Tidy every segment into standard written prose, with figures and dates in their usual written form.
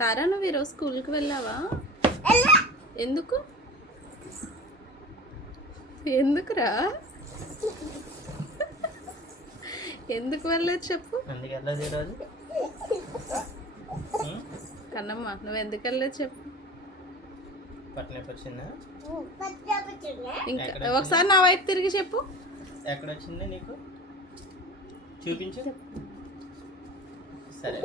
తారా నువ్వు ఈరోజు స్కూల్కి వెళ్ళావా? ఎందుకు ఎందుకురా ఎందుకు వెళ్ళలేదు చెప్పు. కన్నమ్మ నువ్వు ఎందుకు వెళ్ళలేదు చెప్పు. ఇంకా ఒకసారి నా వైపు తిరిగి చెప్పు. ఎక్కడ వచ్చింది నీకు చూపించు. సరే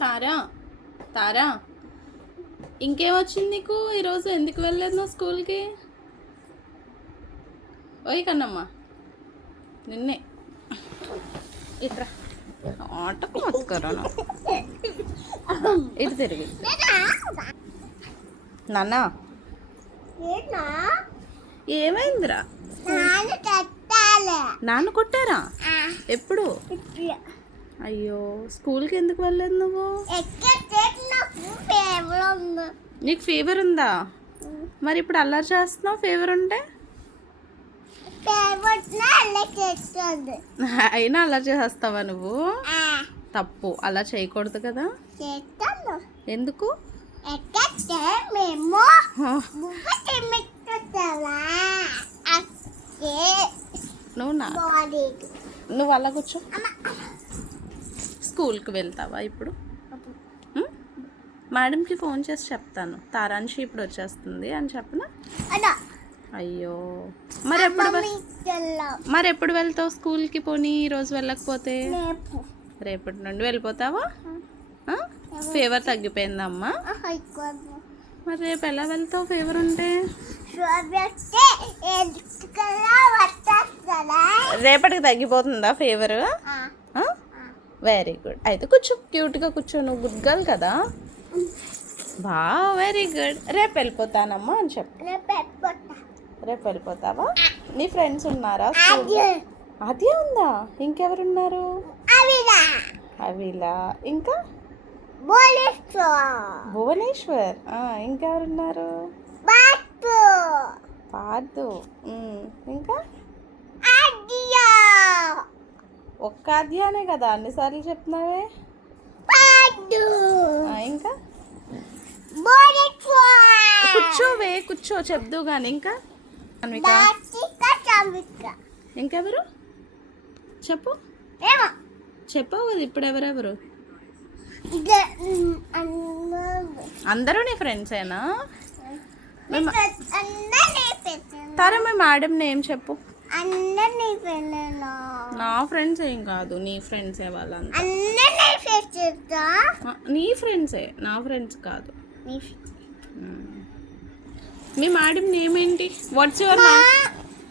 తారా తారా ఇంకేమొచ్చింది నీకు ఈరోజు? ఎందుకు వెళ్ళలేదు నువ్వు స్కూల్కి? ఓయ్ కన్నమ్మ నిన్నే ఇట్రా ఆటకు మత్తుకోరా ఇటు తిరిగి. నాన్న ఏమైందిరా? నాన్న కొట్టారా? ఎప్పుడు? అయ్యో స్కూల్కి ఎందుకు వెళ్ళలేదు నువ్వు? నీకు ఫీవర్ ఉందా? మరి ఇప్పుడు అల్లరి చేస్తున్నావు ఫీవర్ ఉంటే? అయినా అల్లరి చేసేస్తావా నువ్వు? తప్పు, అలా చేయకూడదు కదా. ఎందుకు? నువ్వు అలా కూర్చో. స్కూల్కి వెళ్తావా ఇప్పుడు? మేడంకి ఫోన్ చేసి చెప్తాను తారాంశి ఇప్పుడు వచ్చేస్తుంది అని చెప్పనా? అయ్యో మరి ఎప్పుడు వెళ్తావు స్కూల్కి? పోనీ ఈరోజు వెళ్ళకపోతే రేపటి నుండి వెళ్ళిపోతావా? ఫీవర్ తగ్గిపోయిందమ్మా? మరి రేపు ఎలా వెళ్తావు ఫీవర్ ఉంటే? రేపటికి తగ్గిపోతుందా ఫీవర్? Very good. అయితే కూర్చో, క్యూట్గా కూర్చో. నువ్వు గుడ్ గర్ల్ కదా. బా వెరీ గుడ్. రేపు వెళ్ళిపోతానమ్మా అని చెప్పు. రేపు వెళ్ళిపోతావా? నీ ఫ్రెండ్స్ ఉన్నారా? అదే ఉందా? ఇంకెవరున్నారు? అవిలా, ఇంకా భువనేశ్వర్, ఇంకెవరున్నారు? పాదు, ఇంకా ఒక్క అధ్యానే కదా అన్నిసార్లు చెప్తున్నావే. ఇంకా కూర్చోవే, కూర్చో చెప్దు కానీ. ఇంకా ఇంకెవరు చెప్పు. చెప్పవు కదా ఇప్పుడు ఎవరెవరు? అందరూ నీ ఫ్రెండ్సేనా? తారా మీ మేడం నేమ్ చెప్పు. నా ఫ్రెండ్స్ ఏం కాదు, నీ ఫ్రెండ్సే వాళ్ళంతా. నీ ఫ్రెండ్సే, నా ఫ్రెండ్స్ కాదు. మీ మేడం నేమ్ ఏంటి? What's your